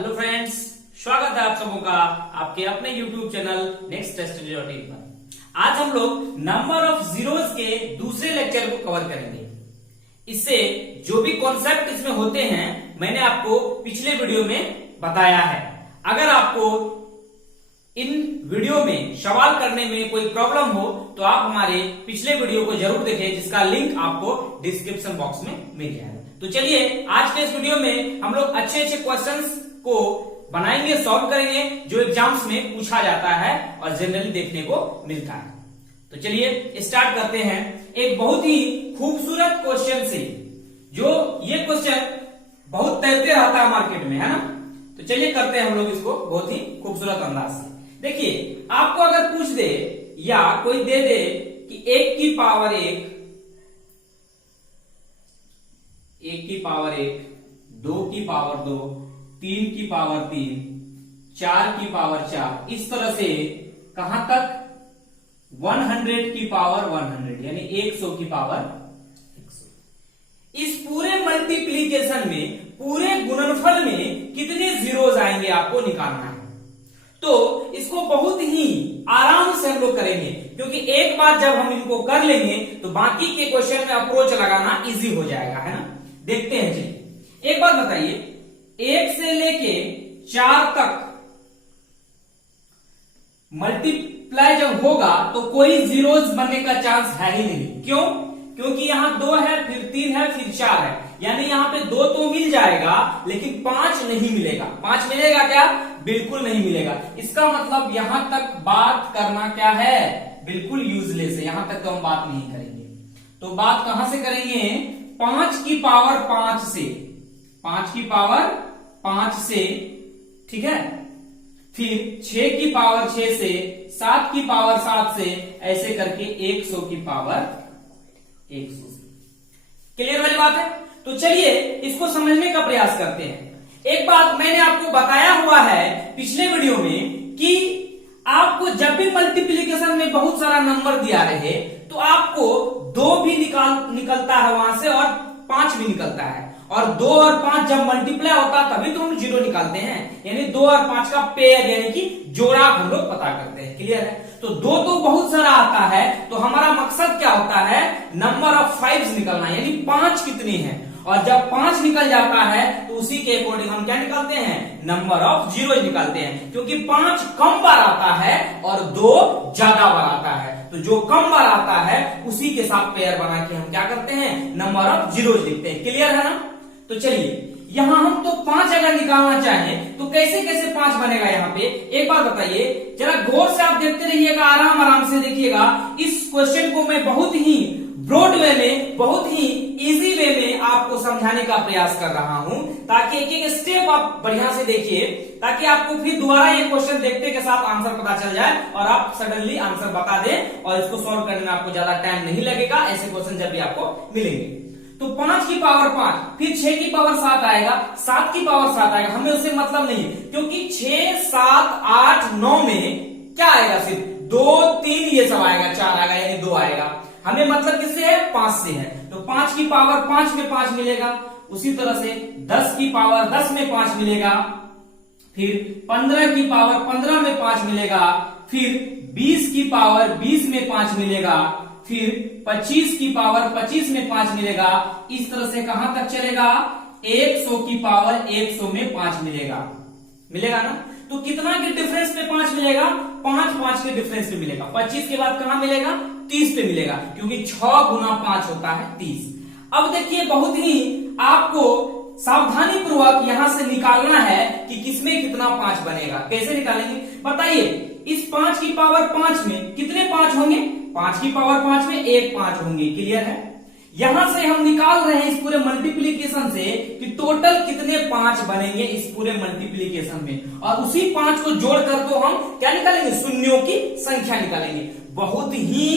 Hello friends, स्वागत है आप सबों का आपके अपने YouTube चैनल नेक्स्ट टेस्ट पर। आज हम लोग नंबर ऑफ जीरोस के दूसरे लेक्चर को कवर करेंगे। इससे जो भी कॉन्सेप्ट इसमें होते हैं मैंने आपको पिछले वीडियो में बताया है। अगर आपको इन वीडियो में सवाल करने में कोई प्रॉब्लम हो तो आप हमारे पिछले वीडियो को जरूर देखें, जिसका लिंक आपको डिस्क्रिप्शन बॉक्स में मिल जाएगा। तो चलिए आज के इस वीडियो में हम लोग अच्छे अच्छे क्वेश्चंस को बनाएंगे, सॉल्व करेंगे, जो एग्जाम्स में पूछा जाता है और जनरली देखने को मिलता है। तो चलिए स्टार्ट करते हैं एक बहुत ही खूबसूरत क्वेश्चन से, जो ये क्वेश्चन बहुत तैरते रहता है मार्केट में, है ना। तो चलिए करते हैं हम लोग इसको बहुत ही खूबसूरत अंदाज से। देखिए, आपको अगर पूछ दे या कोई दे दे कि 1 की पावर 1, 1 की पावर 1, 2 की पावर 2, 3 की पावर 3, 4 की पावर 4, इस तरह से कहां तक 100 की पावर 100 यानी 100 की पावर 100। इस पूरे मल्टीप्लीकेशन में, पूरे गुणनफल में कितने जीरोस आएंगे आपको निकालना है। तो इसको बहुत ही आराम से हम लोग करेंगे, क्योंकि एक बार जब हम इनको कर लेंगे तो बाकी के क्वेश्चन में अप्रोच लगाना इजी हो जाएगा, है ना। देखते हैं जी, एक बात बताइए, 1 से लेके 4 तक मल्टीप्लाई जब होगा तो कोई जीरोस बनने का चांस है ही नहीं। क्यों? क्योंकि यहां 2 है, फिर 3 है, फिर 4 है, यानी यहां पे 2 तो मिल जाएगा लेकिन 5 नहीं मिलेगा। 5 मिलेगा क्या? बिल्कुल नहीं मिलेगा। इसका मतलब यहां तक बात करना क्या है? बिल्कुल यूजलेस है। यहां तक तो हम बात नहीं करेंगे। तो बात कहां से करेंगे? 5 की पावर 5 से, 5 की पावर 5 से, ठीक है। फिर 6 की पावर 6 से, 7 की पावर 7 से, ऐसे करके 100 की पावर 100 से। क्लियर वाली बात है। तो चलिए इसको समझने का प्रयास करते हैं। एक बात मैंने आपको बताया हुआ है पिछले वीडियो में कि आपको जब भी मल्टीप्लीकेशन में बहुत सारा नंबर दिया रहे तो आपको 2 भी निकलता है वहां से और 5 भी निकलता है, और 2 और 5 जब मल्टीप्लाई होता है तभी तो हम 0 निकालते हैं, यानी 2 और 5 का पेयर यानी कि जोड़ा हम लोग पता करते हैं। क्लियर है। तो 2 तो बहुत सारा आता है, तो हमारा मकसद क्या होता है? नंबर ऑफ 5 निकलना, यानी 5 कितने हैं। और जब 5 निकल जाता है तो उसी के अकॉर्डिंग हम क्या निकालते हैं? नंबर ऑफ जीरोज निकालते हैं, क्योंकि 5 कम बार आता है और 2 ज्यादा बार आता है। तो जो कम बार आता है उसी के साथ पेयर बना के हम क्या करते हैं? नंबर ऑफ जीरोज लिखते हैं। क्लियर है ना। तो चलिए यहां हम तो 5 अगर निकालना चाहें तो कैसे कैसे 5 बनेगा यहाँ पे, एक बात बताइए जरा गौर से। आप देखते रहिएगा, आराम आराम से देखिएगा। इस क्वेश्चन को मैं बहुत ही ब्रॉड वे में, बहुत ही इजी वे में आपको समझाने का प्रयास कर रहा हूं, ताकि एक एक स्टेप आप बढ़िया से देखिए, ताकि आपको फिर दोबारा ये क्वेश्चन देखते के साथ आंसर पता चल जाए और आप सडनली आंसर बता दें और इसको सॉल्व करने में आपको ज्यादा टाइम नहीं लगेगा। ऐसे क्वेश्चन जब भी आपको मिलेंगे तो 5 की पावर 5, फिर 6 की पावर 7 आएगा, 7 की पावर 7 आएगा, हमें उससे मतलब नहीं, क्योंकि 6, 7, 8, 9 में क्या आएगा? सिर्फ 2, 3 ये सब आएगा, 4 आएगा, यानी 2 आएगा। हमें मतलब किससे है? 5 से है। तो 5 की पावर 5 में 5 मिलेगा। उसी तरह से 10 की पावर 10 में 5 मिलेगा, फिर 15 की पावर 15 में 5 मिलेगा, फिर 20 की पावर 20 में 5 मिलेगा, फिर 25 की पावर 25 में 5 मिलेगा। इस तरह से कहां तक चलेगा? 100 की पावर 100 में 5 मिलेगा ना। तो कितना के डिफरेंस पे 5 मिलेगा? 5 के डिफरेंस पे मिलेगा। 25 के बाद कहां मिलेगा? 30 पे मिलेगा, क्योंकि 6 गुना 5 होता है 30। अब देखिए, बहुत ही आपको सावधानी पूर्वक यहां से निकालना है कि किसमें कितना 5 बनेगा। कैसे निकालेंगे बताइए? इस 5 की पावर 5 में कितने 5 होंगे? 5 की पावर 5 में 1 5 होंगे। क्लियर है। यहां से हम निकाल रहे हैं इस पूरे मल्टीप्लीकेशन से कि टोटल कितने 5 बनेंगे इस पूरे मल्टीप्लीकेशन में, और उसी 5 को जोड़कर तो हम क्या निकालेंगे? शून्यों की संख्या निकालेंगे। बहुत ही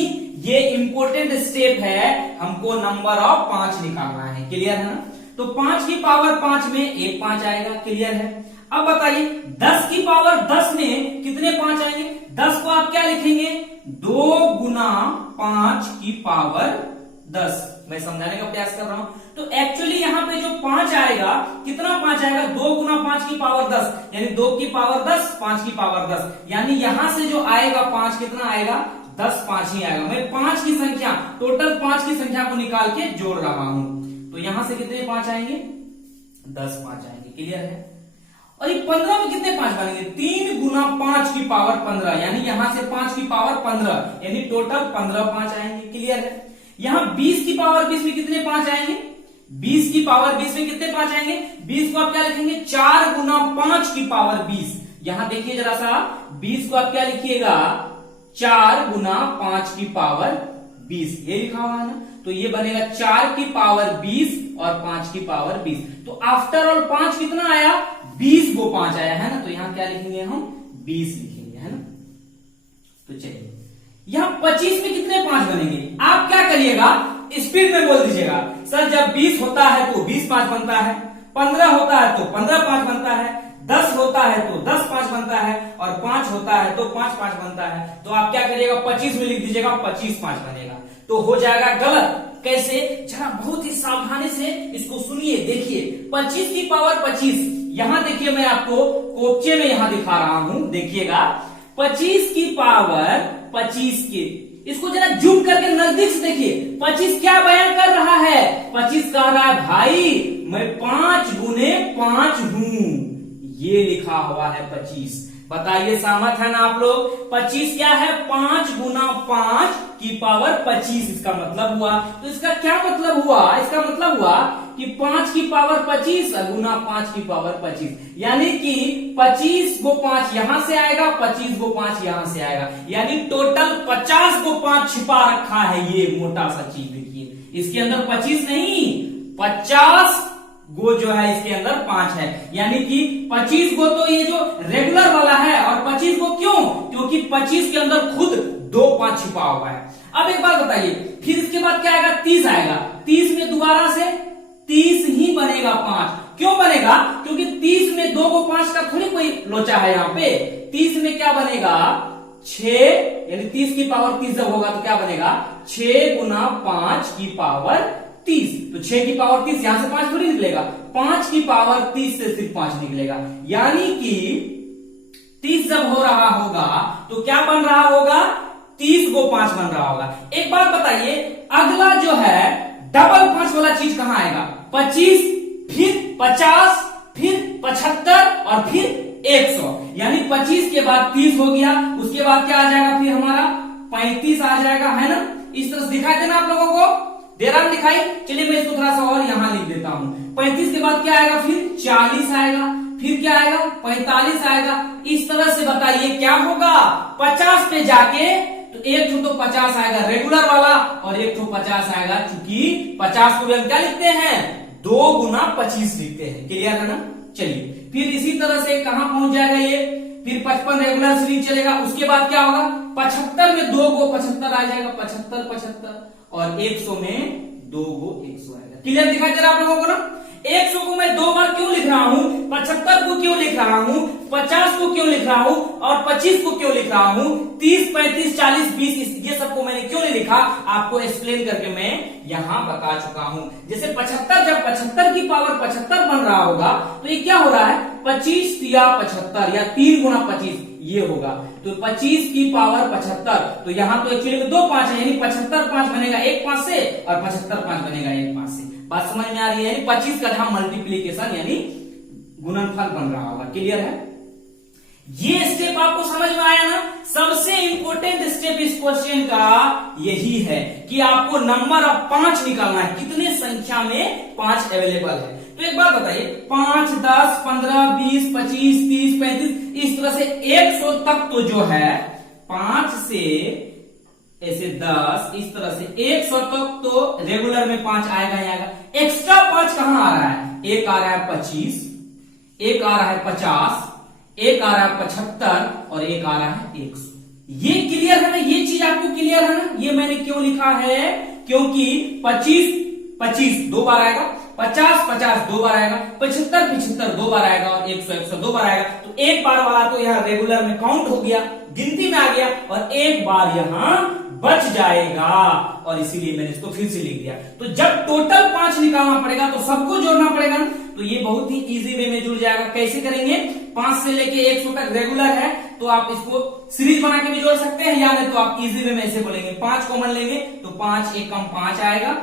ये इंपॉर्टेंट स्टेप है, हमको नंबर ऑफ 5 निकालना है। क्लियर है ना। तो 5 की पावर 5 में 1 5 आएगा। क्लियर है। अब बताइए 10 की पावर 10 में कितने 5 आएंगे? 10 को आप क्या लिखेंगे? 2 गुना 5 की पावर 10। मैं समझाने का प्रयास कर रहा हूं। तो एक्चुअली यहाँ पे जो 5 आएगा, कितना 5 आएगा, 2 गुना 5 की पावर 10, यानी 2 की पावर 10, 5 की पावर 10, यानी यहां से जो आएगा 5 कितना आएगा, 10 5 ही आएगा। मैं 5 की संख्या, टोटल 5 की संख्या को निकाल के जोड़ रहा हूं, तो यहां से कितने 5 आएंगे, 10 5 आएंगे। क्लियर है? और ये 15 में कितने 5 बनेंगे, 3 गुना 5 की पावर 15, यानी यहां से 5 की पावर 15, यानी टोटल 15 5 आएंगे। क्लियर है? यहां 20 की पावर 20 में कितने 5 आएंगे, 20 की पावर 20 में कितने 5 आएंगे, 20 को आप क्या लिखेंगे, 4 गुना 5 की पावर 20। यहां देखिए जरा सा, 20 को आप क्या लिखिएगा, 4 गुना 5 की पावर 20, ये लिखा हुआ है ना, तो ये बनेगा 4 की पावर 20 और 5 की पावर 20। तो आफ्टर ऑल 5 कितना आया, 20 को 5 आया है ना, तो यहां क्या लिखेंगे हम, 20 लिखेंगे, है ना। तो चलिए यहां 25 में कितने 5 बनेंगे, आप क्या करिएगा, स्पीड में बोल दीजिएगा। सर जब 20 होता है तो 20 5 बनता है, 15 होता है तो 15 5 बनता है, 10 होता है तो 10 5 बनता है, और 5 होता है तो 5 5 बनता है। तो आप क्या करिएगा, 25 में लिख दीजिएगा, 25 5 बनेगा। तो हो जाएगा गलत। कैसे, जरा बहुत ही सावधानी से इसको सुनिए, देखिए 25 की पावर 25, यहां देखिए मैं आपको कोपचे में यहां दिखा रहा हूं, देखिएगा 25 की पावर 25 के, इसको जरा जूम करके नजदीक से देखिए, 25 क्या बयान कर रहा है, 25 कह रहा है भाई मैं 5 गुने 5 हूं, ये लिखा हुआ है 25। बताइए सहमत है ना आप लोग, 25 क्या है, 5 गुना 5 की पावर 25 इसका मतलब हुआ। तो इसका क्या मतलब हुआ, इसका मतलब हुआ कि 5 की पावर 25 गुना 5 की पावर 25, यानी कि 25 को 5 यहां से आएगा, 25 को 5 यहां से आएगा, यानी टोटल 50 को 5 छिपा रखा है। ये मोटा सा चीज देखिए, इसके अंदर 25 नहीं 50 गो जो है इसके अंदर 5 है, यानी कि 25 गो तो ये जो रेगुलर वाला है, और 25 गो क्यों, क्योंकि 25 के अंदर खुद 2 5 छिपा हुआ है। अब एक बात बताइए, फिर इसके बाद क्या आएगा, 30 आएगा, 30 में दोबारा से 30 ही बनेगा 5, क्यों बनेगा, क्योंकि 30 में 2 को 5 का थोड़ी कोई लोचा है यहाँ पे, 30 में क्या बनेगा 6, यानी 30 की पावर 30 जब होगा तो क्या बनेगा, 6 गुना 5 की पावर 30, तो 6 की पावर 30, यहां से 5 थोड़ी निकलेगा, 5 की पावर 30 से सिर्फ 5 निकलेगा, यानी कि 30 जब हो रहा होगा तो क्या बन रहा होगा, 30 को 5 बन रहा होगा। एक बात बताइए, अगला जो है डबल 5 वाला चीज कहां आएगा, 25 फिर 50 फिर 75 और फिर 100, यानी 25 के बाद 30 हो गया, उसके बाद क्या आ जाएगा, फिर हमारा 35 आ जाएगा, है ना। इस तरह से दिखाई देना आप लोगों को, दे रहा दिखाई। चलिए मैं इसको थोड़ा सा और यहां लिख देता हूं, 35 के बाद क्या आएगा, फिर 40 आएगा, फिर क्या आएगा 45 आएगा। इस तरह से बताइए क्या होगा, 50 पे जाके तो एक तो 50 आएगा रेगुलर वाला, और एक 50 आएगा, चूंकि 50 को हम क्या लिखते हैं, 2 गुना 25 लिखते हैं। क्लियर है ना। चलिए फिर इसी तरह से कहां पहुंच जाएगा ये, फिर 55 रेगुलर सीरीज चलेगा, उसके बाद क्या होगा, 75 में 2 को 75 आ जाएगा, 75 75, और 100 में 2 गो 100 आएगा। क्लियर दिखाई दे रहा आप लोगों को ना। 100 को मैं 2 बार क्यों लिख रहा हूं, 75 को क्यों लिख रहा हूं, 50 को क्यों लिख रहा हूं, और 25 को क्यों लिख रहा हूं, 30 35 40 20 ये सबको मैंने क्यों नहीं लिखा, आपको एक्सप्लेन करके मैं यहां बता चुका हूं। जैसे 75, जब 75 की पावर 75 बन रहा होगा तो ये क्या हो रहा है, 25 या 75 या 3 गुना 25 ये होगा, तो 25 की पावर 75, तो यहां तो एक्चुअली में 2 5 है, यानी 75 5 बनेगा 1 5 से, और 75 5 बनेगा 1 5 से। बात समझ में आ रही है, यानी 25 का जहां मल्टीप्लीकेशन यानी गुणनफल बन रहा होगा। क्लियर है। ये स्टेप आपको समझ में आया ना। सबसे इंपॉर्टेंट स्टेप इस क्वेश्चन का यही है कि आपको नंबर ऑफ 5 निकालना है, कितने संख्या में 5 अवेलेबल है। तो एक बात बताइए, 5 10 15 20 25 30 35 इस तरह से 100 तक तो जो है 5 से ऐसे 10 इस तरह से 100 तक तो रेगुलर में 5 आएगा ही आएगा। एक्स्ट्रा 5 कहां आ रहा है, एक आ रहा है 25, एक आ रहा है 50, एक आ रहा है 75 और एक आ रहा है 100। ये क्लियर है ना, ये चीज आपको क्लियर है ना। ये मैंने क्यों लिखा है, क्योंकि 25 25 2 बार आएगा, 50 50 2 बार आएगा, 75 75 2 बार आएगा, और 100 100 2 बार आएगा। तो एक बार वाला तो यहाँ रेगुलर में काउंट हो गया, गिनती में आ गया, और एक बार यहाँ बच जाएगा, और इसीलिए मैंने इसको फिर से लिख दिया। तो जब टोटल 5 निकालना पड़ेगा तो सबको जोड़ना पड़ेगा ना, तो ये बहुत ही इजी वे में जुड़ जाएगा। कैसे करेंगे, 5 से लेके 100 तक रेगुलर है, तो आप इसको सीरीज बना के भी जोड़ सकते हैं, या नहीं तो आप इजी वे में ऐसे बोलेंगे 5 कॉमन लेंगे तो 5 एक कम 5 आएगा,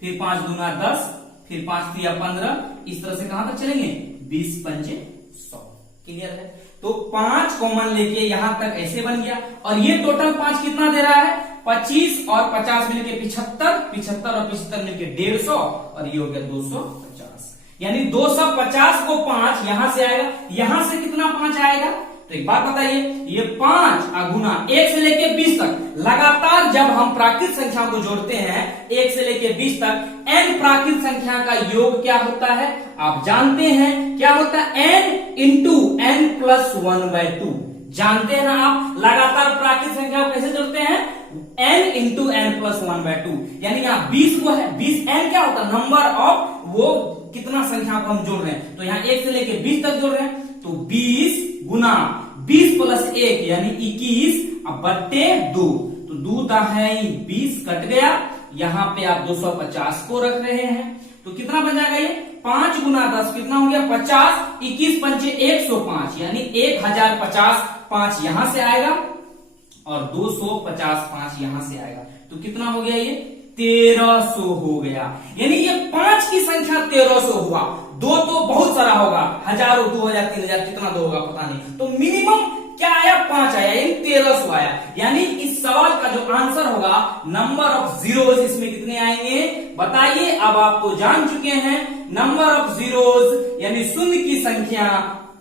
फिर 5 दूना 10, फिर 5 तिया 15, इस तरह से कहां तक चलेंगे, 20 पंजे 100। क्लियर है। तो 5 कॉमन लेके यहां तक ऐसे बन गया, और ये टोटल 5 कितना दे रहा है, 25 और 50 मिलके 75, 75 और 75 मिलके 150, और ये हो गया 250। यानी 250 को 5 यहां से आएगा, यहां से कितना 5 आएगा। तो एक बात बताइए, ये 5 गुना 1 से लेके 20 तक लगातार जब हम प्राकृत संख्या को जोड़ते हैं 1 से लेके 20 तक, n प्राकृत संख्या का योग क्या होता है आप जानते हैं, क्या होता है, n इंटू n प्लस 1/2। जानते हैं ना आप, लगातार प्राकृत संख्या को कैसे जोड़ते हैं, n इंटू n प्लस 1/2। यानी यहाँ 20 को है, 20 n क्या होता है, नंबर ऑफ वो कितना संख्या को हम जोड़ रहे हैं, तो यहाँ 1 से लेके 20 तक जोड़ रहे हैं, तो 20 गुना 20 प्लस 1 यानी 21 अब बट्टे 2, तो 2 दा है 20 कट गया, यहाँ पे आप 250 को रख रहे हैं, तो कितना बन जाएगा ये, 5 गुना 10 कितना हो गया 50, 21 पंचे 105 यानी 1050, 5 यहां से आएगा और 250 5 यहां से आएगा, तो कितना हो गया ये 1300 हो गया। यानी ये 5 की संख्या 1300 हुआ, 2 तो बहुत सारा होगा, हजारों 2000 3000 कितना 2 होगा पता नहीं, तो मिनिमम क्या आया 5 आया, यानी 1300 आया। यानी इस सवाल का जो आंसर होगा नंबर ऑफ जीरोस इसमें कितने आएंगे बताइए। अब आप तो जान चुके हैं नंबर ऑफ जीरोस यानी शून्य की संख्या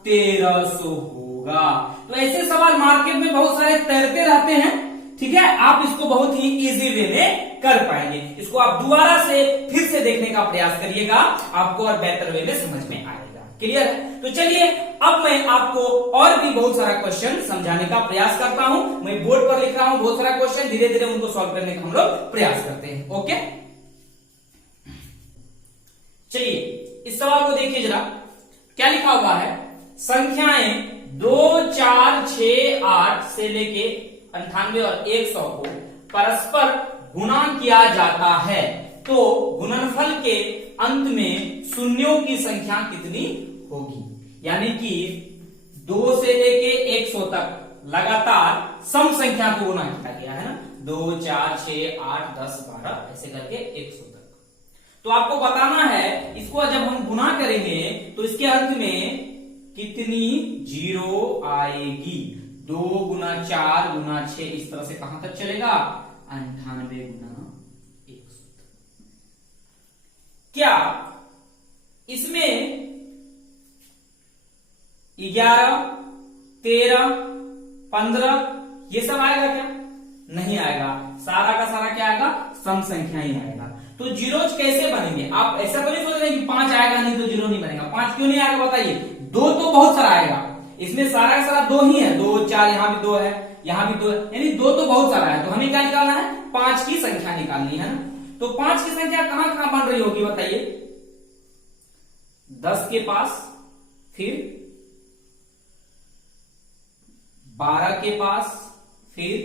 1300 होगा। तो ऐसे सवाल मार्केट में बहुत सारे तैरते रहते हैं, ठीक है, आप इसको बहुत ही इजी वे में कर पाएंगे। इसको आप दोबारा से फिर से देखने का प्रयास करिएगा, आपको और बेहतर वे में समझ में आएगा। क्लियर है। तो चलिए अब मैं आपको और भी बहुत सारा क्वेश्चन समझाने का प्रयास करता हूं। मैं बोर्ड पर लिख रहा हूं बहुत सारा क्वेश्चन, धीरे धीरे उनको सॉल्व करने का हम लोग प्रयास करते हैं। ओके, चलिए इस सवाल को देखिए जरा, क्या लिखा हुआ है, संख्याएं 2 4 6 8 से लेके 98 और 100 को परस्पर गुणा किया जाता है, तो गुणनफल के अंत में शून्यों की संख्या कितनी होगी। यानी कि 2 से लेके 100 तक लगातार सम संख्या को गुणा किया गया है ना, 2 4 6 8 10 12 ऐसे करके 100 तक। तो आपको बताना है इसको जब हम गुणा करेंगे तो इसके अंत में कितनी जीरो आएगी। 2 गुना 4 गुना 6 इस तरह से कहां तक चलेगा, 98 गुना 100। क्या इसमें 11 13 15 ये सब आएगा क्या, नहीं आएगा, सारा का सारा क्या आएगा, सम संख्या ही आएगा। तो जीरोज कैसे बनेंगे, आप ऐसा तो नहीं सोच रहे कि 5 आएगा नहीं तो जीरो नहीं बनेगा। 5 क्यों नहीं आएगा बताइए, 2 तो बहुत सारा आएगा, इसमें सारा का सारा 2 ही है, 2 4 यहां भी 2 है, यहां भी 2 है, यानी 2 तो बहुत सारा है। तो हमें क्या निकालना है, 5 की संख्या निकालनी है ना। तो 5 की संख्या कहां कहां बन रही होगी बताइए, 10 के पास, फिर 12 के पास, फिर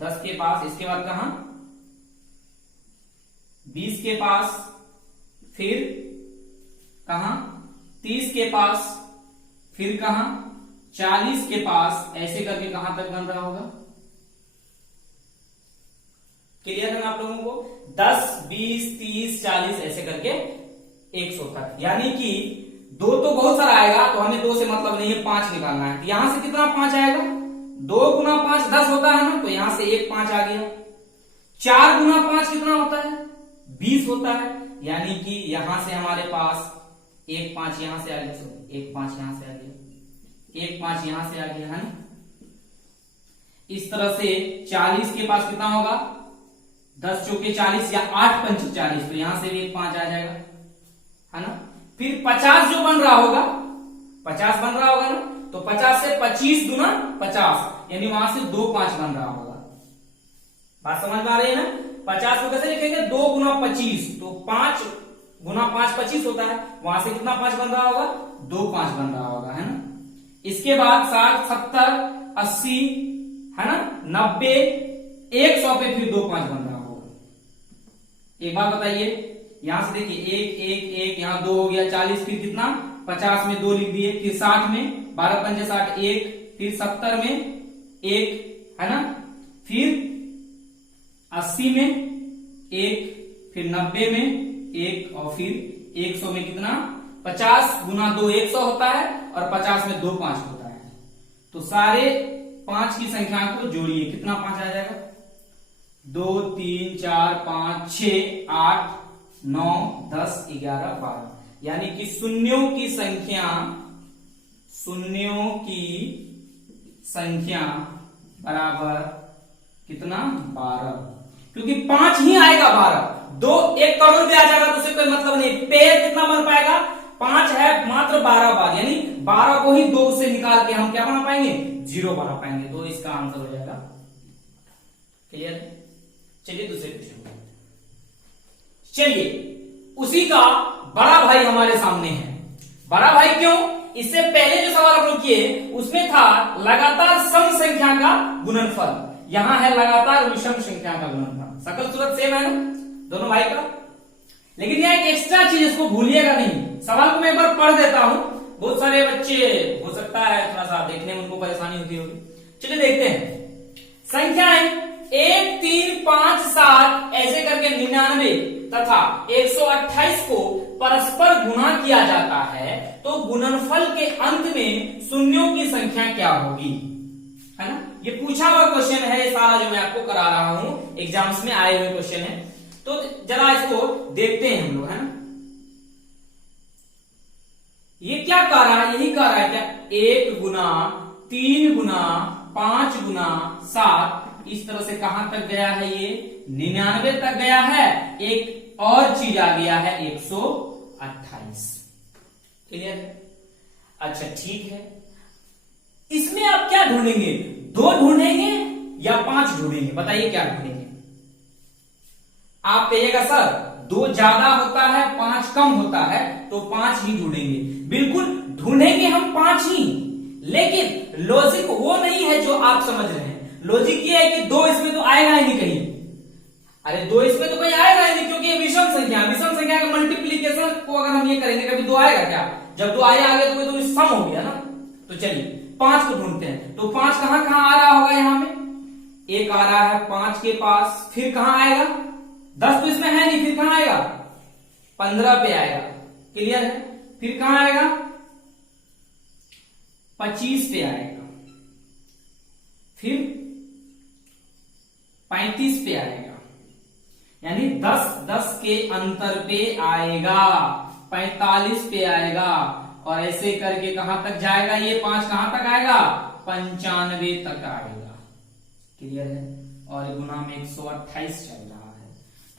10 के पास, इसके बाद कहां 20 के पास, फिर कहां 30 के पास, फिर कहां 40 के पास, ऐसे करके कहां तक बन रहा होगा। क्लियर है ना आप लोगों को, 10 20 30 40 ऐसे करके 100 तक। यानी कि 2 तो बहुत सारा आएगा, तो हमें 2 से मतलब नहीं है, 5 निकालना है। तो यहां से कितना 5 आएगा, 2 गुना 5 10 होता है ना, तो यहां से एक 5 आ गया। 4 गुना 5 कितना होता है, 20 होता है। यानी कि यहां से हमारे पास एक 5 यहां से आ गया, एक 5 यहां से आ गया, एक 5 यहां से आ गया है ना। इस तरह से 40 के पास कितना होगा, 10 चौके 40 या 8 पंच 40, तो यहां से भी एक 5 आ जाएगा है ना। फिर 50 जो बन रहा होगा, 50 बन रहा होगा ना, तो 50 से 25 गुना 50 यानी वहां से 2 5 बन रहा होगा। बात समझ में आ रही है ना। 50 को कैसे लिखेंगे, 2 गुना 25, तो 5 गुना 5 25 होता है, वहां से कितना 5 बन रहा होगा, 2 5 बन रहा होगा है ना। इसके बाद 60 70 80 है ना, 90 100 पे फिर 2 5 बन रहा होगा। एक बात बताइए, यहां से देखिए 1 1 1, यहां 2 हो गया, 40, फिर कितना 50 में 2 लिख दिए, फिर 60 में 12 पंजे 60 1, फिर 70 में 1, है ना, फिर 80 में 1, फिर 90 में 1, और फिर 100 में कितना 50 गुना 2 100 होता है, और 50 में 2 5 होता है। तो सारे 5 की संख्या को जोड़िए, कितना 5 आ जाएगा, 2 3 4 5 6 8 9 10 11 12, यानी कि शून्यों की संख्या बराबर कितना 12, क्योंकि 5 ही आएगा, 12 2 1 करोड़ भी आ जाएगा तो उससे कोई मतलब नहीं। पेड़ कितना बन पाएगा, 5 है मात्र 12 बार, यानी 12 को ही 2 से निकाल के हम क्या बना पाएंगे, 0 बना पाएंगे। तो इसका आंसर हो जाएगा क्लियर। चलिए दूसरे क्वेश्चन, चलिए उसी का बड़ा भाई हमारे सामने है। बड़ा भाई क्यों, इससे पहले जो सवाल हम लोग किए उसमें था लगातार सम संख्या का गुणनफल, यहां है लगातार विषम संख्या का गुणनफल। सकल सूरत सेम है ना दोनों भाई का, लेकिन यह एक एक्स्ट्रा चीज, इसको भूलिएगा नहीं। सवाल को मैं एक बार पढ़ देता हूं, बहुत सारे बच्चे हो सकता है थोड़ा सा देखने में उनको परेशानी होती होगी। चलिए देखते हैं, संख्याएं 1 3 5 7 ऐसे करके 99 तथा 128 को परस्पर गुणा किया जाता है, तो गुणनफल के अंत में शून्यों की संख्या क्या होगी, है ना। ये पूछा हुआ क्वेश्चन है, सारा जो मैं आपको करा रहा हूं, एग्जाम्स में आए हुए क्वेश्चन है। तो जरा इसको देखते हैं हम लोग, है ना। ये क्या कह रहा है, यही कह रहा है क्या, 1 गुना 3 गुना 5 गुना 7, इस तरह से कहां तक गया है, ये 99 तक गया है। एक और चीज आ गया है 128, क्लियर है। अच्छा ठीक है, इसमें आप क्या ढूंढेंगे, 2 ढूंढेंगे या 5 ढूंढेंगे, बताइए क्या ढूंढेंगे। आप कहिएगा सर 2 ज्यादा होता है 5 कम होता है, तो 5 ही ढूंढेंगे। बिल्कुल ढूंढेंगे हम 5 ही, लेकिन लॉजिक वो नहीं है जो आप समझ रहे हैं। लॉजिक ये है कि 2 इसमें तो आएगा ही नहीं कहीं, अरे 2 इसमें तो कहीं आएगा ही नहीं, क्योंकि ये विषम संख्या का मल्टीप्लीकेशन को अगर हम ये करेंगे कभी 2 आएगा क्या, जब 2 आया आगे तो ये सम हो गया ना। तो चलिए 5 को ढूंढते हैं, तो 5 कहां कहां आ रहा होगा, यहां में 1 आ रहा है 5 के पास, फिर कहां आएगा, 10 तो इसमें है नहीं, फिर कहां आएगा 15 पे आएगा, क्लियर है। फिर कहां आएगा 25 पे आएगा, फिर 35 पे आएगा, यानी 10 10 के अंतर पे आएगा, 45 पे आएगा, और ऐसे करके कहां तक जाएगा, ये 5 कहां तक आएगा 95 तक आएगा, क्लियर है। और गुना में 128 चल रहा है,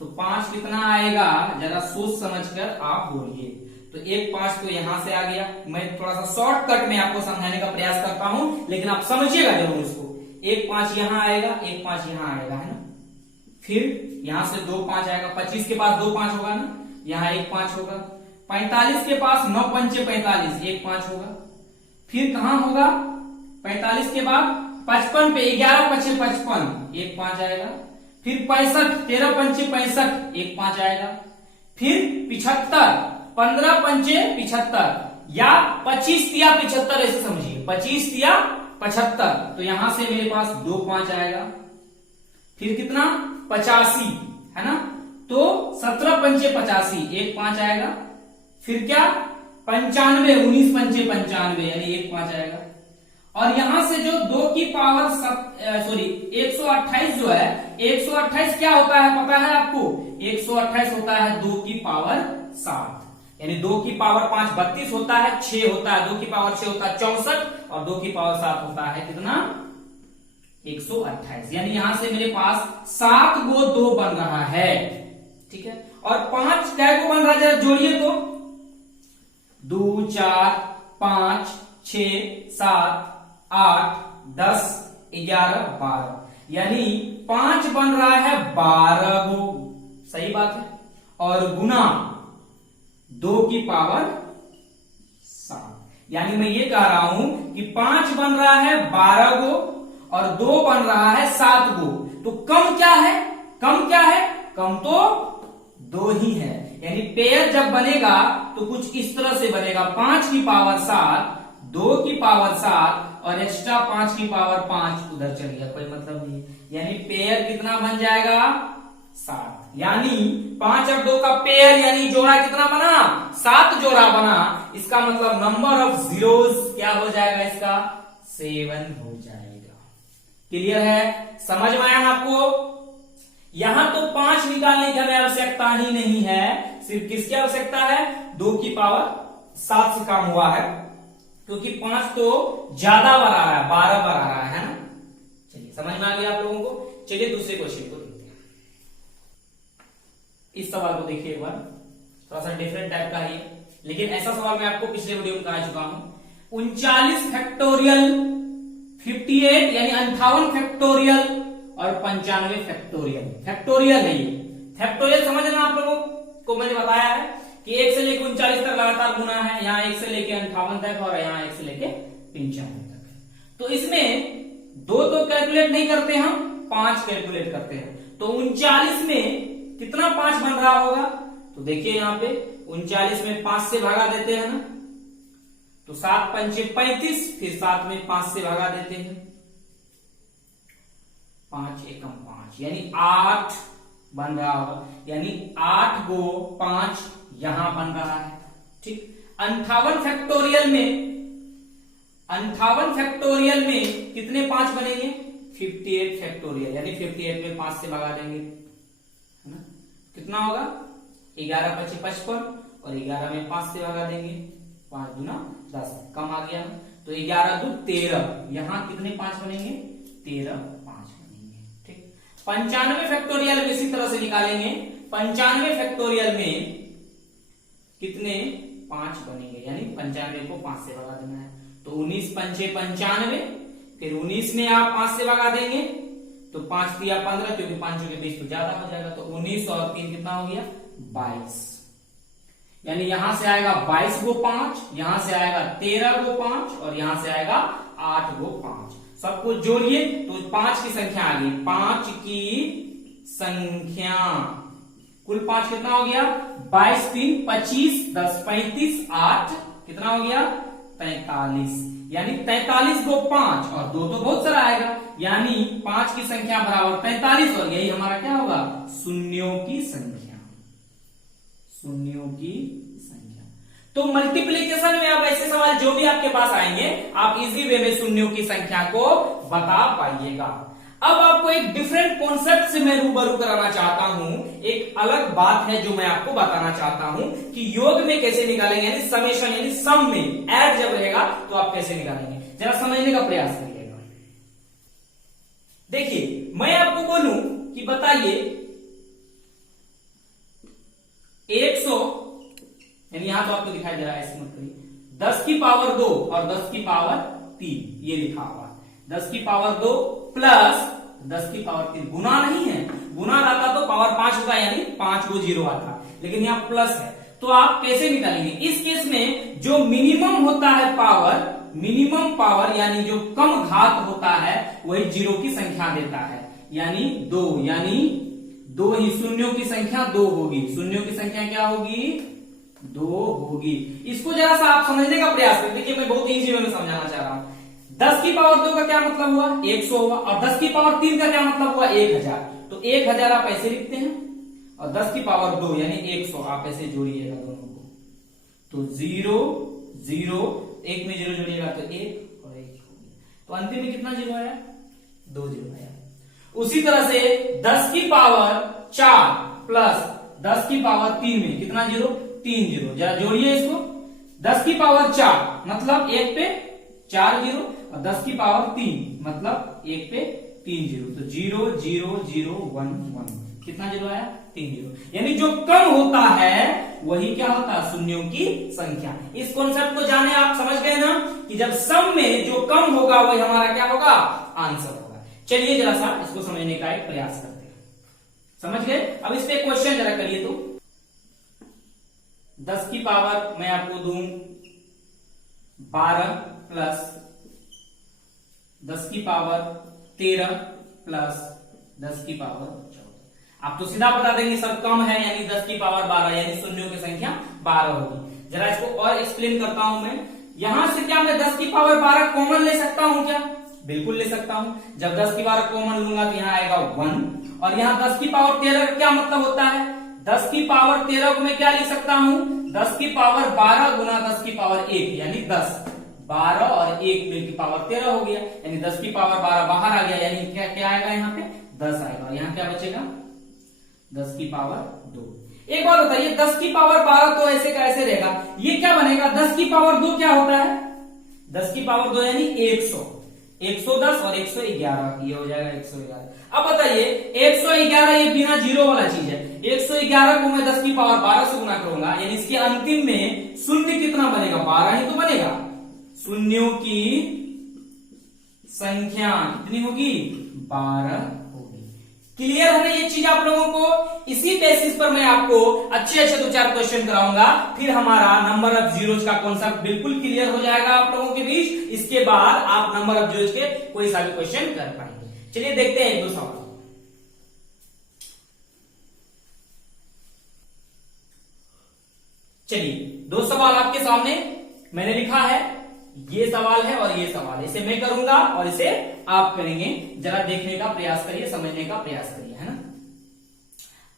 तो 5 कितना आएगा, जरा सोच समझकर आप बोलिए। तो 1 5 तो यहां से आ गया, मैं थोड़ा सा शॉर्टकट में आपको समझाने का प्रयास करता हूं, लेकिन आप समझिएगा जरूर इसको। 1 5 यहां आएगा, 1 5 यहां आएगा, है ना। फिर यहां से 2 5 आएगा, 25 के पास 2 5 होगा ना, यहां 1 5 होगा। 45 के पास 9 पंचे 45, 1 5 होगा। फिर कहां होगा 45 के बाद 55 पे 11 पंचे 55, 1 5 आएगा। फिर 65 13 पंचे 65, 1 5 आएगा। फिर 75 15 पंचे 75, या 25 तिया 75, ऐसे समझिए 25 तिया 75, तो यहां से मेरे पास 2 5 आएगा। फिर कितना 85, है ना, तो 17 पंचे 85, 1 5 आएगा। फिर क्या 95 19 पंचे 95, यानी 1 5 आएगा। और यहां से जो 2 की पावर 128 जो है, 128 क्या होता है पता है आपको, 128 होता है 2 की पावर 7, यानी 2 की पावर 5 32 होता है, 6 होता है, 2 की पावर 6 होता है 64, और 2 की पावर 7 होता है कितना 128, यानी यहां से मेरे पास 7 गो 2 बन रहा है, ठीक है। और 5 क्या को बन रहा है, जरा जोड़िए तो, 2 4 5 6 7 8 10 11 12, यानी 5 बन रहा है 12 गो, सही बात है। और गुना 2 की पावर 7, यानी मैं ये कह रहा हूं कि 5 बन रहा है 12 गो और 2 बन रहा है 7 गो, तो कम क्या है, कम क्या है, कम तो 2 ही है। यानी पेयर जब बनेगा तो कुछ इस तरह से बनेगा, 5 की पावर 7, 2 की पावर 7 और एक्स्ट्रा 5 की पावर 5 उधर चल गया, कोई मतलब नहीं। यानी पेयर कितना बन जाएगा, 7। यानी 5 और 2 का पेयर यानी जोड़ा कितना बना, 7 जोड़ा बना। इसका मतलब नंबर ऑफ जीरोस क्या हो जाएगा, इसका 7 हो जाएगा। क्लियर है, समझ में आया आपको? यहां तो 5 निकालने की हमें आवश्यकता ही नहीं है, सिर्फ किसकी आवश्यकता है, 2 की पावर 7 से काम हुआ है, क्योंकि 5 तो ज्यादा बार आ रहा है, 12 बार आ रहा है ना। चलिए समझ में आ गया आप लोगों को। चलिए दूसरे क्वेश्चन को देखते हैं। इस सवाल को देखिए एक बार, थोड़ा सा डिफरेंट टाइप का है, लेकिन ऐसा सवाल मैं आपको पिछले वीडियो में करा चुका हूं। 39 फैक्टोरियल, 58 यानी 58 फैक्टोरियल और 95 फैक्टोरियल। फैक्टोरियल है ये, फैक्टोरियल समझना आप लोगों को मैंने बताया है कि 1 से लेकर 39 तक लगातार गुना है, यहाँ 1 से लेकर 58 तक और यहाँ 1 से लेकर 95 तक है। तो इसमें 2 तो कैलकुलेट नहीं करते हम, 5 कैलकुलेट करते हैं। तो 39 में कितना 5 बन रहा होगा, तो देखिए यहाँ पे 39 में 5 से भागा देते हैं ना, तो 7 पंचे 35, फिर 7 में 5 से भागा देते हैं, 5 एकम 5 यानी 8 बन रहा होगा। यानी 8 गो 5 यहां बन रहा है, ठीक। 58 फैक्टोरियल में, 58 फैक्टोरियल में कितने 5 बनेंगे, 58 फैक्टोरियल, यानी 58 में 5 से भगा देंगे, है ना। कितना होगा, 11 पचे 55 और 11 में 5 से भगा देंगे, 5 दूना 10, कम आ गया। तो 11 दू 13, यहां कितने 5 बनेंगे, 13 5 बनेंगे, ठीक। 95 फैक्टोरियल में इसी तरह से निकालेंगे। 95 फैक्टोरियल में कितने 5 बनेंगे, यानी 95 को 5 से भगा देना है। तो 19 पंचे 95, फिर 19 में आप 5 से भगा देंगे तो 5 दिया 15, क्योंकि 5 के 20 तो ज्यादा हो जाएगा। तो 19 और 3 कितना हो गया, 22। यानी यहां से आएगा 22 गो 5, यहां से आएगा 13 गो 5 और यहां से आएगा 8 गो 5। सबको जोड़िए तो 5 की संख्या आ गई, 5 की संख्या, कुल 5 कितना हो गया, 22 3 25 10 35 8 कितना हो गया, 43। यानी 43 को 5 और 2 तो बहुत सारा आएगा, यानी 5 की संख्या बराबर 43 और यही हमारा क्या होगा, शून्यों की संख्या, शून्यों की संख्या। तो मल्टीप्लीकेशन में अब ऐसे सवाल जो भी आपके पास आएंगे आप इजी वे में शून्यों की संख्या को बता पाइएगा। अब आपको एक डिफरेंट कॉन्सेप्ट से मैं रूबरू कराना चाहता हूं, एक अलग बात है जो मैं आपको बताना चाहता हूं कि योग में कैसे निकालेंगे, यानी समेशन यानी सम में ऐड जब रहेगा तो आप कैसे निकालेंगे, जरा समझने का प्रयास करिएगा। देखिए मैं आपको बोलूं कि बताइए 100, यानी यहां तो आपको दिखाई दे रहा है, ऐसे मत करिए, 10 की पावर 2 और 10 की पावर 3 ये लिखा हुआ, 10 की पावर 2 प्लस 10 की पावर 3, गुना नहीं है, गुना रहता तो पावर 5 होता, यानी 5 को 0 आता, लेकिन यहाँ प्लस है। तो आप कैसे निकालेंगे, इस केस में जो मिनिमम होता है पावर, मिनिमम पावर यानी जो कम घात होता है वही 0 की संख्या देता है, यानी 2, यानी 2 ही, शून्यों की संख्या 2 होगी, शून्यों की संख्या क्या होगी, 2 होगी। इसको जरा सा आप समझने का प्रयास करें, देखिए मैं बहुत इजी वे में समझाना चाह रहा हूं। 10 की पावर 2 का क्या मतलब हुआ, 100 हुआ, और 10 की पावर 3 का क्या मतलब हुआ, 1000। तो 1000 आप ऐसे लिखते हैं और 10 की पावर 2 यानी 100 आप ऐसे जोड़िएगा दोनों को, तो 0 0, एक में 0 जोड़िएगा तो 1 और 1 हो गया, तो अंतिम में कितना 0 आया, 2 0 आया। उसी तरह से 10 की पावर 4 प्लस 10 की पावर 3 में कितना 0, 3 0, जरा जोड़िए इसको, 10 की पावर 4 मतलब 1 पे 4 0 और 10 की पावर 3 मतलब 1 पे 3 0, तो 0 0 0 1 1, कितना 0 आया, 3 0। यानी जो कम होता है वही क्या होता है, शून्यों की संख्या। इस कॉन्सेप्ट को जाने आप समझ गए ना कि जब सम में जो कम होगा वही हमारा क्या होगा, आंसर होगा। चलिए जरा सा इसको समझने का एक प्रयास करते हैं, समझ गए। अब इस पे क्वेश्चन जरा करिए, तो 10 की पावर मैं आपको दूं 12 प्लस 10 की पावर 13 प्लस 10 की पावर 14। आप तो सीधा बता देंगे सब कम है, यानी 10 की पावर 12, यानी शून्यों की संख्या 12 होगी। जरा इसको और एक्सप्लेन करता हूं मैं। यहां से क्या मैं 10 की पावर 12 कॉमन ले सकता हूं क्या? बिल्कुल ले सकता हूं। जब 10 की पावर कॉमन लूंगा तो यहाँ आएगा 1, और यहाँ 10 की पावर 13 का क्या मतलब होता है? 10 की पावर 13 को मैं क्या लिख सकता हूं? 10 की पावर 12 गुना 10 की पावर 1, यानी 10। 12 और 1 मिल की पावर 13 हो गया, यानी 10 की पावर 12 बाहर आ गया, यानी क्या क्या आएगा यहाँ पे? 10 आएगा। और यहाँ क्या बचेगा? 10 की पावर 2। एक बात बताइए, 10 की पावर 12 तो ऐसे का ऐसे रहेगा, ये क्या बनेगा? 10 की पावर 2 क्या होता है? 10 की पावर 2 यानी 100, 110 और 111, ये हो जाएगा 111। अब बताइए 111 ये बिना जीरो वाला चीज है, 111 को मैं 10 की पावर 12 से गुना करूंगा, यानी इसके अंतिम में शून्य कितना बनेगा? 12 ही तो बनेगा। शून्यों की संख्या कितनी होगी? 12 होगी। क्लियर है ना ये चीज आप लोगों को? इसी बेसिस पर मैं आपको अच्छे 2-4 क्वेश्चन कराऊंगा, फिर हमारा नंबर ऑफ जीरोज का कॉन्सेप्ट बिल्कुल क्लियर हो जाएगा आप लोगों के बीच। इसके बाद आप नंबर ऑफ जीरोज के कोई सा भी क्वेश्चन कर पाएंगे। चलिए देखते हैं 1-2 सवाल। चलिए 2 सवाल आपके सामने मैंने लिखा है, ये सवाल है और ये सवाल है। इसे मैं करूंगा और इसे आप करेंगे। जरा देखने का प्रयास करिए, समझने का प्रयास करिए, है ना।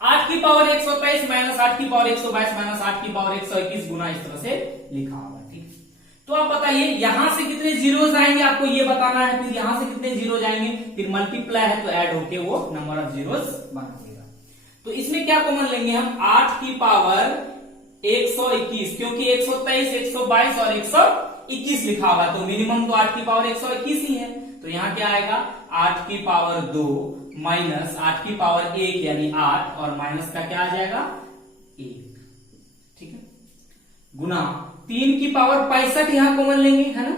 8 की पावर 123 माइनस 8 की पावर 122 माइनस 8 की पावर 121 गुना इस तरह से लिखा होगा, ठीक। तो आप बताइए यहां से कितने जीरोज आएंगे, आपको ये बताना है। फिर यहां से कितने जीरोज आएंगे, फिर मल्टीप्लाई है तो ऐड होके वो नंबर ऑफ जीरोज बना देगा। तो इसमें क्या कॉमन लेंगे हम? 8 की पावर 121, क्योंकि 123, 122 और 121 लिखा हुआ, तो मिनिमम तो 8 की पावर 121 ही है। तो यहां क्या आएगा? 8 की पावर 2 माइनस 8 की पावर 1 यानी 8, और माइनस का क्या आ जाएगा? 1, ठीक है, गुना 3 की पावर 65 यहां कॉमन लेंगे, है ना।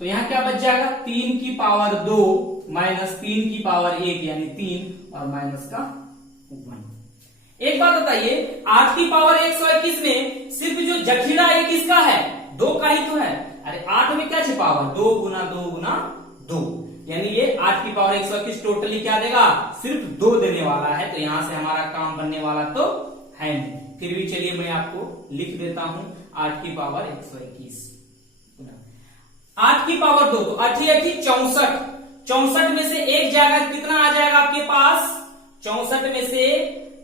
तो यहां क्या बच जाएगा? 3 की पावर 2 माइनस 3 की पावर 1 यानी 3, और माइनस का 1। एक बात बताइए, 8 की पावर 121 में सिर्फ जो जखीरा है किसका है? 2 का ही तो है। अरे 8 में क्या छिपा हुआ? 2 गुना 2 गुना 2, यानी ये 8 की पावर 121 टोटली क्या देगा? सिर्फ 2 देने वाला है। तो यहां से हमारा काम बनने वाला तो है नहीं। फिर भी चलिए मैं आपको लिख देता हूं 8 की पावर 121 8 की पावर 2, तो 8 64, 64 में से एक जाएगा, कितना आ जाएगा आपके पास? 64 में से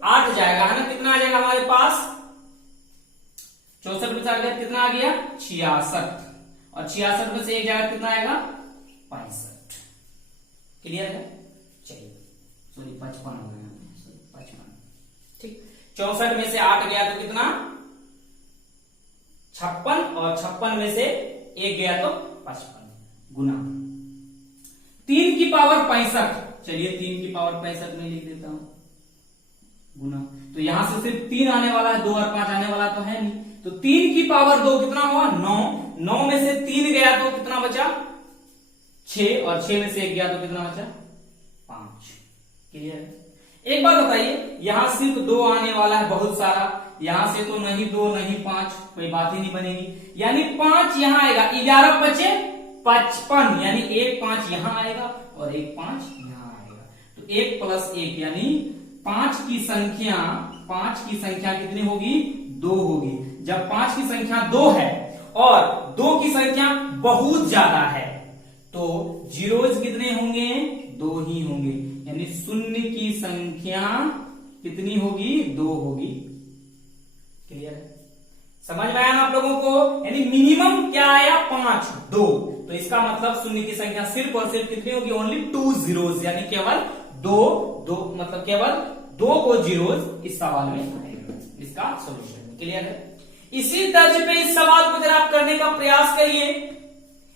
8 जाएगा, है ना। कितना आ जाएगा हमारे पास? 64 में से आगे कितना आ गया? 66, और 66 में से एक जाएगा, कितना आएगा? 65। क्लियर है? चलिए, सॉरी 55 हो गया, 55, ठीक। 64 में से 8 गया तो कितना? 56, और 56 में से एक गया तो 55, गुना 3 की पावर 65। चलिए 3 की पावर 65 में लिख देता हूं, गुना। तो यहां से सिर्फ 3 आने वाला है, 2 और 5 आने वाला तो है नहीं। तो 3 की पावर 2 कितना हुआ? 9, 9 में से 3 गया तो कितना बचा? 6, और 6 में से 1 गया तो कितना बचा? 5। क्लियर है? एक बात बताइए, यहां सिर्फ 2 आने वाला है, बहुत सारा। यहां से तो नहीं 2 नहीं 5, कोई बात ही नहीं बनेगी, यानी 5 यहां आएगा। 11 बचे 55, यानी 1 5 यहां आएगा और 1 5 यहां आएगा। तो 1 + 1 यानी 5 की संख्या कितनी होगी? 2 होगी। जब 5 की संख्या 2 है और 2 की संख्या बहुत ज्यादा है, तो जीरोज कितने होंगे? 2 ही होंगे, यानी शून्य की संख्या कितनी होगी? 2 होगी। क्लियर है? समझ में आया ना आप लोगों को? यानी मिनिमम क्या आया? 5, 2। तो इसका मतलब शून्य की संख्या सिर्फ और सिर्फ कितनी होगी? ओनली 2 जीरोज, यानी केवल 2 मतलब केवल 2 को जीरोज इस सवाल में आएगा, इसका सॉल्यूशन। क्लियर है? इसी तर्ज पे इस सवाल को जरा आप करने का प्रयास करिए,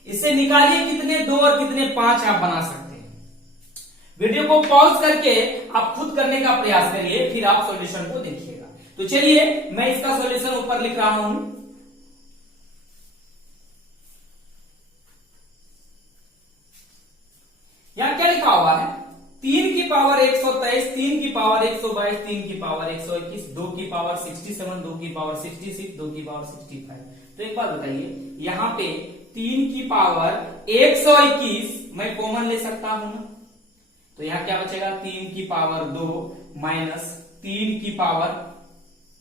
इसे निकालिए कितने 2 और कितने 5 आप बना सकते हैं। वीडियो को पॉज करके आप खुद करने का प्रयास करिए, फिर आप सॉल्यूशन को देखिएगा। तो चलिए मैं इसका सॉल्यूशन ऊपर लिख रहा हूं। यहां क्या लिखा हुआ है? 3 की पावर 123, 3 की पावर 122, 3 की पावर 121, 2 की पावर 67, 2 की पावर 66, 2 की पावर 65। तो एक बात बताइए, यहां पे 3 की पावर 121 मैं कॉमन ले सकता हूं ना? तो यहाँ क्या बचेगा 3 की पावर 2 माइनस 3 की पावर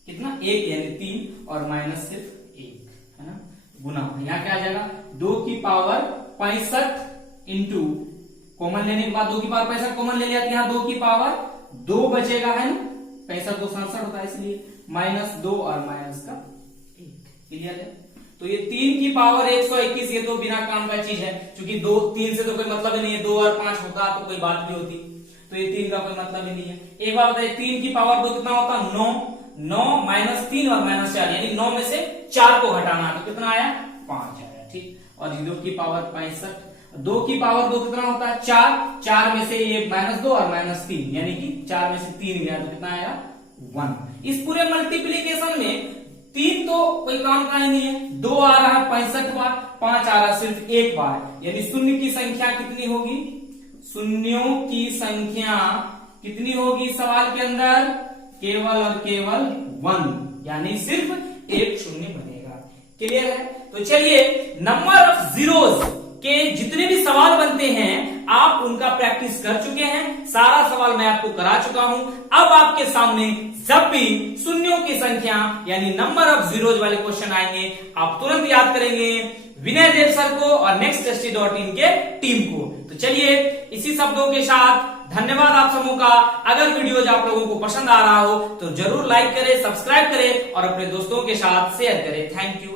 कितना 1 यानी 3 और माइनस सिर्फ 1 है ना, गुना यहाँ क्या आ जाएगा 2 की पावर 65 इंटू कॉमन लेने के बाद 2 की पावर 65 कॉमन ले लिया तो यहाँ 2 की पावर 2 बचेगा है ना, 65 2 67 होता है इसलिए माइनस 2 और माइनस का 1। क्लियर है। तो ये 3 की पावर 121 ये तो बिना काम का चीज है, क्योंकि 2 3 से तो कोई मतलब ही नहीं है, 2 और 5 होता तो कोई बात भी होती, तो ये 3 का कोई मतलब ही नहीं है। एक बार बताइए 3 की पावर 2 कितना होता 9 माइनस 3 और माइनस 4 यानी 9 में से 4 को घटाना तो कितना आया 5 आया। ठीक, और 2 की पावर 65, 2 की पावर 2 कितना होता है 4 में से ये माइनस 2 और माइनस 3 यानी कि 4 में से 3 गया तो कितना आया 1। इस पूरे मल्टीप्लीकेशन में 3 तो कोई काम का ही नहीं है, 2 आ रहा है 65 बार, 5 आ रहा है सिर्फ 1 बार, यानी शून्य की संख्या कितनी होगी, शून्यों की संख्या कितनी होगी सवाल के अंदर, केवल और केवल 1 यानी सिर्फ एक शून्य बनेगा। क्लियर है। तो चलिए नंबर ऑफ जीरोस के जितने भी सवाल बनते हैं आप उनका प्रैक्टिस कर चुके हैं, सारा सवाल मैं आपको करा चुका हूं। अब आपके सामने जब भी शून्यों की संख्या यानी नंबर ऑफ जीरोज वाले क्वेश्चन आएंगे आप तुरंत याद करेंगे विनय देव सर को और nexttesty.in के टीम को। तो चलिए इसी शब्दों के साथ धन्यवाद आप समूह का। अगर वीडियोज आप लोगों को पसंद आ रहा हो तो जरूर लाइक करें, सब्सक्राइब करें और अपने दोस्तों के साथ शेयर करें। Thank you.